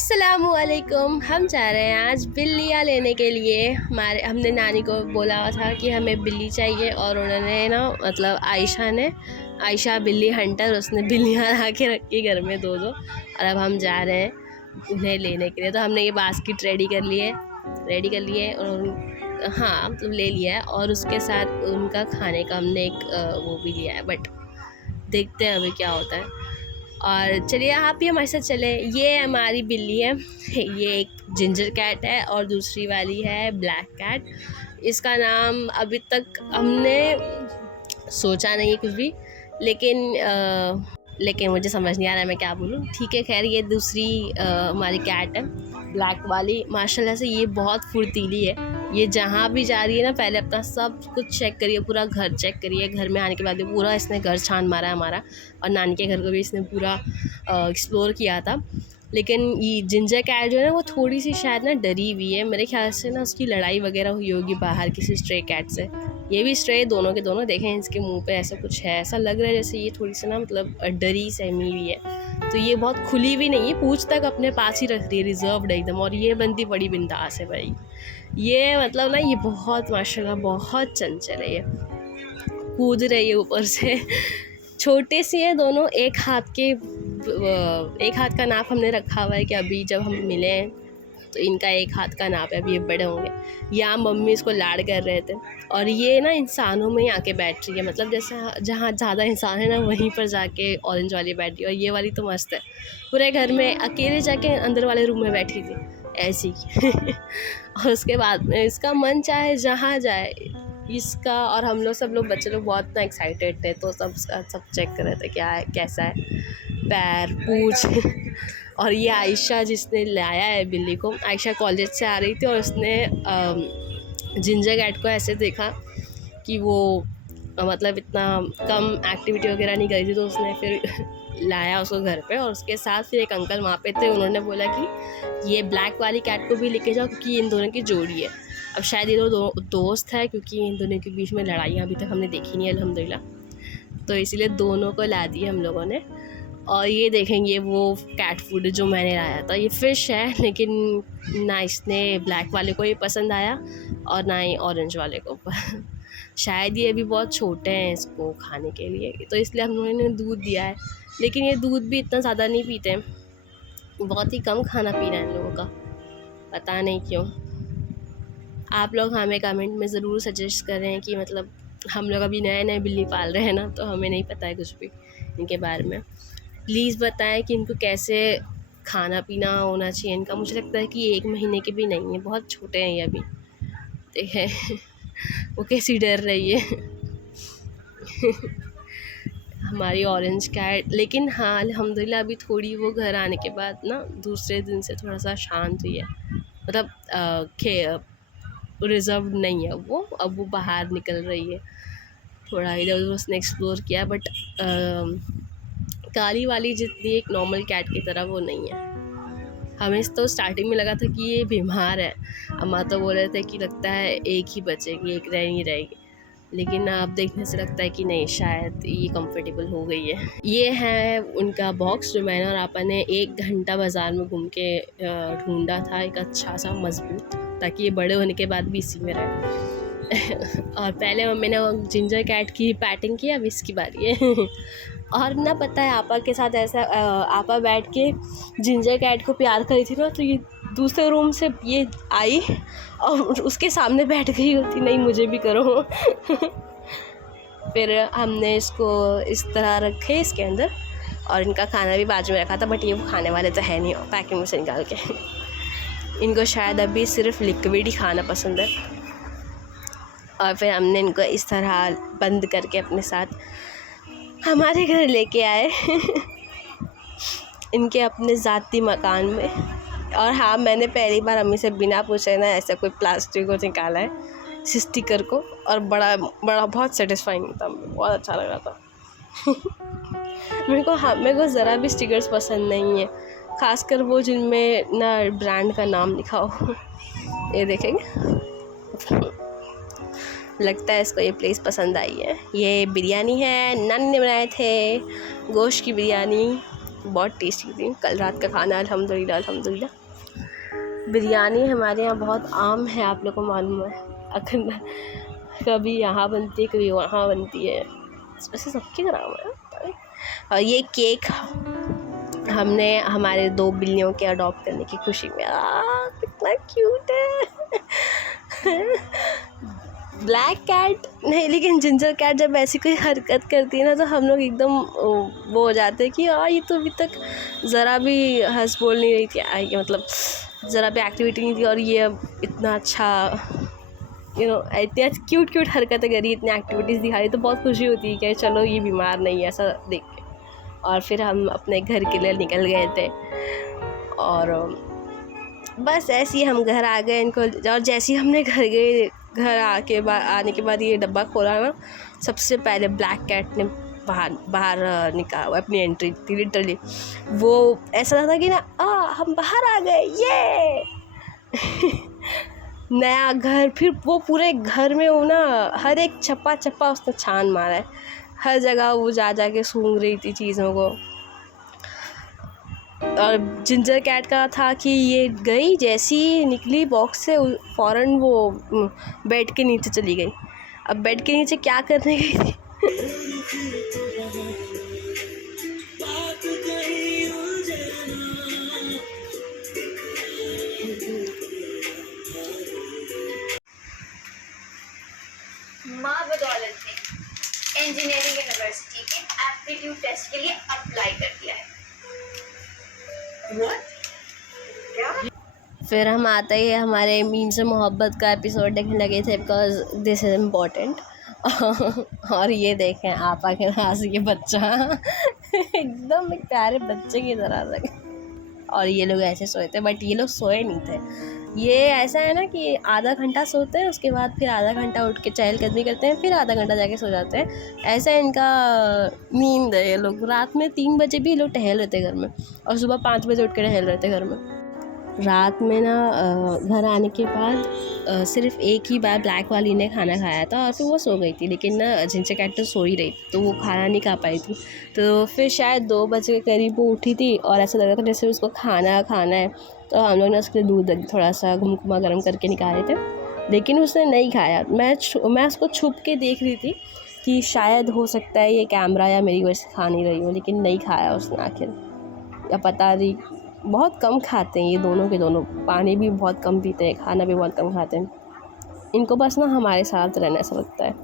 अस्सलामुअलैकुम। हम जा रहे हैं आज बिल्लियाँ लेने के लिए। हमने नानी को बोला था कि हमें बिल्ली चाहिए और उन्होंने ना आयशा बिल्ली हंटर, उसने बिल्लियाँ ला के रखी घर में दो और अब हम जा रहे हैं उन्हें लेने के लिए। तो हमने ये बास्केट रेडी कर लिए और हाँ मतलब ले लिया है और उसके साथ उनका खाने का हमने एक वो भी लिया है, बट देखते हैं अभी क्या होता है। और चलिए आप भी हमारे साथ चले। ये हमारी बिल्ली है, ये एक जिंजर कैट है और दूसरी वाली है ब्लैक कैट। इसका नाम अभी तक हमने सोचा नहीं कुछ भी, लेकिन मुझे समझ नहीं आ रहा है मैं क्या बोलूँ। ठीक है, खैर ये दूसरी हमारी कैट है ब्लैक वाली। माशाल्लाह से ये बहुत फुर्तीली है। ये जहाँ भी जा रही है ना, पहले अपना सब कुछ चेक करिए, पूरा घर चेक करिए। घर में आने के बाद पूरा इसने घर छान मारा है हमारा, और नानी के घर को भी इसने पूरा एक्सप्लोर किया था। लेकिन ये जिंजर कैट जो है ना, वो थोड़ी सी शायद ना डरी हुई है। मेरे ख्याल से ना उसकी लड़ाई वगैरह हुई होगी बाहर किसी स्ट्रे कैट से। ये भी स्ट्रे, दोनों के दोनों देखें, इसके मुंह पे ऐसा कुछ है, ऐसा लग रहा है जैसे ये थोड़ी सी ना मतलब डरी सहमी हुई है। तो ये बहुत खुली भी नहीं है, पूंछ तक अपने पास ही रख रही है, रिजर्व्ड एकदम। और ये बंदी बड़ी बिंदास है भाई। ये मतलब ना ये बहुत माशाल्लाह बहुत चंचल है। ये कूद रही है ऊपर से। छोटे से है दोनों, एक हाथ का नाप हमने रखा हुआ है कि अभी जब हम मिले हैं तो इनका एक हाथ का नाप है, अभी ये बड़े होंगे। यहाँ मम्मी इसको लाड़ कर रहे थे और ये ना इंसानों में ही आके बैठ रही है, मतलब जैसे जहाँ ज़्यादा इंसान है ना वहीं पर जाके ऑरेंज वाली बैठ रही है। और ये वाली तो मस्त है, पूरे घर में अकेले जाके अंदर वाले रूम में बैठी थी ऐसी। और उसके बाद में इसका मन चाहे जहाँ जाए इसका। और हम लोग सब लोग बच्चे लोग बहुत ना एक्साइटेड थे, तो सब चेक कर रहे थे क्या है, कैसा है, पैर, पूँछ। और ये आयशा जिसने लाया है बिल्ली को, आयशा कॉलेज से आ रही थी और उसने जिंजर कैट को ऐसे देखा कि वो मतलब इतना कम एक्टिविटी वगैरह नहीं करी थी, तो उसने फिर लाया उसको घर पे। और उसके साथ फिर एक अंकल वहाँ पे थे, उन्होंने बोला कि ये ब्लैक वाली कैट को भी लेके जाओ क्योंकि इन दोनों की जोड़ी है। अब शायद ये दोस्त है, क्योंकि इन दोनों के बीच में लड़ाइयाँ अभी तक हमने देखी नहीं है अल्हम्दुलिल्लाह। तो इसीलिए दोनों को ला दी हम लोगों ने। और ये देखेंगे वो कैट फूड जो मैंने लाया था, ये फ़िश है, लेकिन ना इसने ब्लैक वाले को ही पसंद आया और ना ही ऑरेंज वाले को। शायद ये अभी बहुत छोटे हैं इसको खाने के लिए, तो इसलिए हम लोगों ने दूध दिया है। लेकिन ये दूध भी इतना ज़्यादा नहीं पीते, बहुत ही कम खाना पीना है इन लोगों का, पता नहीं क्यों। आप लोग हमें कमेंट में ज़रूर सजेस्ट करें कि मतलब हम लोग अभी नए नए बिल्ली पाल रहे हैं ना, तो हमें नहीं पता है कुछ भी इनके बारे में। प्लीज़ बताएं कि इनको कैसे खाना पीना होना चाहिए इनका। मुझे लगता है कि 1 महीने के भी नहीं है, बहुत छोटे हैं ये अभी। देखें वो कैसी डर रही है। हमारी ऑरेंज कैट। लेकिन हाँ अल्हम्दुलिल्लाह अभी थोड़ी वो घर आने के बाद ना दूसरे दिन से थोड़ा सा शांत हुई है, मतलब रिजर्व नहीं है वो, अब वो बाहर निकल रही है, थोड़ा इधर उधर उसने एक्सप्लोर किया। बट काली वाली जितनी एक नॉर्मल कैट की तरह वो नहीं है। हमें तो स्टार्टिंग में लगा था कि ये बीमार है, अम्मा तो बोल रहे थे कि लगता है एक ही बचेगी, एक रह नहीं रहेगी। लेकिन अब देखने से लगता है कि नहीं, शायद ये कंफर्टेबल हो गई है। ये है उनका बॉक्स जो मैंने और आपा ने 1 घंटा बाज़ार में घूम के ढूंढा था, एक अच्छा सा मजबूत, ताकि ये बड़े होने के बाद भी इसी में रहे। और पहले मम्मी ने जिंजर कैट की पैटिंग की, अब इसकी बारी है। और ना पता है आपा के साथ ऐसा, आपा बैठ के जिंजर कैट को प्यार करी थी ना, तो ये दूसरे रूम से ये आई और उसके सामने बैठ गई होती, नहीं मुझे भी करो। फिर हमने इसको इस तरह रखे इसके अंदर, और इनका खाना भी बाजू में रखा था, बट ये वो खाने वाले तो है नहीं, पैकिंग में से निकाल के। इनको शायद अभी सिर्फ लिक्विड ही खाना पसंद है। और फिर हमने इनको इस तरह बंद करके अपने साथ हमारे घर लेके आए। इनके अपने ज़ाती मकान में। और हाँ, मैंने पहली बार अम्मी से बिना पूछे ना ऐसा कोई प्लास्टिक को निकाला है, स्टिकर को, और बड़ा बहुत सेटिस्फाइंग था, बहुत अच्छा लग रहा था। मेरे को ज़रा भी स्टिकर्स पसंद नहीं है, खासकर वो जिनमें ना ब्रांड का नाम लिखा हो। ये देखेंगे, लगता है इसको ये प्लेस पसंद आई है। ये बिरयानी है, नानी ने बनाए थे, गोश्त की बिरयानी। बहुत टेस्टी थी। कल रात का खाना अल्हम्दुलिल्लाह अल्हम्दुलिल्लाह। बिरयानी हमारे यहाँ बहुत आम है, आप लोग को मालूम है। अगर कभी यहाँ बनती है कभी वहाँ बनती है, वैसे सबके घर आम है। और ये केक हमने हमारे 2 बिल्लियों के अडॉप्ट करने की खुशी में, कितना क्यूट है। ब्लैक कैट नहीं, लेकिन जिंजर कैट जब ऐसी कोई हरकत करती है ना तो हम लोग एकदम वो हो जाते हैं कि ये तो अभी तक ज़रा भी हंस बोल नहीं रही थी, मतलब ज़रा भी एक्टिविटी नहीं थी, और ये अब इतना अच्छा इतनी क्यूट हरकतें करी, इतनी एक्टिविटीज़ दिखा रही, तो बहुत खुशी होती है कि चलो ये बीमार नहीं है ऐसा देख के। और फिर हम अपने घर के लिए निकल गए थे, और बस ऐसे ही हम घर आ गए इनको। और जैसे ही हमने घर आने के बाद ये डब्बा खोला ना, सबसे पहले ब्लैक कैट ने बाहर निकाला अपनी एंट्री थी लिटरली। वो ऐसा था कि ना हम बाहर आ गए, ये नया घर। फिर वो पूरे घर में वो ना हर एक चप्पा उसने छान मारा है, हर जगह वो जा के सूंघ रही थी चीज़ों को। और जिंजर कैट का था कि ये गई, जैसी निकली बॉक्स से फ़ौरन वो बेड के नीचे चली गई। अब बेड के नीचे क्या करने गई थी माँ बदौलत ने इंजीनियरिंग यूनिवर्सिटी के एप्टीट्यूड टेस्ट के लिए अप्लाई कर दिया है। What? क्या? फिर हम आते ही हमारे मीन से मोहब्बत का एपिसोड देखने लगे थे, बिकॉज दिस इज़ इम्पोर्टेंट। और ये देखें आपा के पास ये बच्चा एकदम एक प्यारे बच्चे की तरह लगे। और ये लोग ऐसे सोए थे, बट ये लोग सोए नहीं थे। ये ऐसा है ना कि आधा घंटा सोते हैं, उसके बाद फिर आधा घंटा उठ के चहलकदमी करते हैं, फिर आधा घंटा जाके सो जाते हैं। ऐसा इनका नींद है। ये लोग रात में 3 बजे भी लोग टहल रहे थे घर में, और सुबह 5 बजे उठ के टहल रहे थे घर में। रात में ना घर आने के बाद सिर्फ एक ही बार ब्लैक वाली ने खाना खाया था, और फिर वो सो गई थी। लेकिन ना जिनसे कैट तो सो ही रही थी, तो वो खाना नहीं खा पाई थी। तो फिर शायद 2 बजे के करीब वो उठी थी, और ऐसा लग रहा था जैसे उसको खाना है। तो हम लोग ने उसके लिए दूध थोड़ा सा घुमा गर्म करके निकाले थे, लेकिन उसने नहीं खाया। मैं उसको छुप के देख रही थी कि शायद हो सकता है ये कैमरा या मेरी वजह से खा नहीं रही हो, लेकिन नहीं खाया उसने आखिर, या पता नहीं। बहुत कम खाते हैं ये दोनों के दोनों, पानी भी बहुत कम पीते हैं, खाना भी बहुत कम खाते हैं। इनको बस ना हमारे साथ रहना ऐसा लगता है।